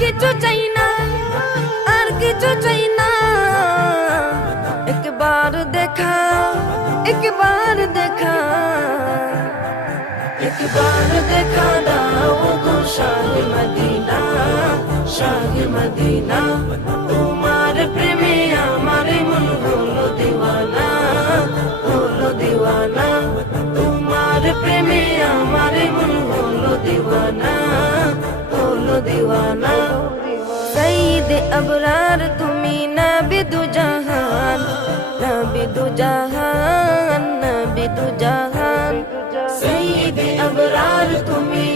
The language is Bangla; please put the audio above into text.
কিছু চাই না, আর কিছু চাই না। একবার দেখা, একবার দেখা, একবার দেখা দাও গো শাহে মদিনা, শাহে মদিনা। তোমার প্রেমে আমার মন হলো দিওয়ানা, হলো দিওয়ানা। তোমার প্রেমে আমার মন হলো দিওয়ানা, হলো দিওয়ানা। সঈদ আবরার তুমি নবী দু জাহান, নবী দু জাহান, নবী দু জাহান। সঈদ আবরার তুমি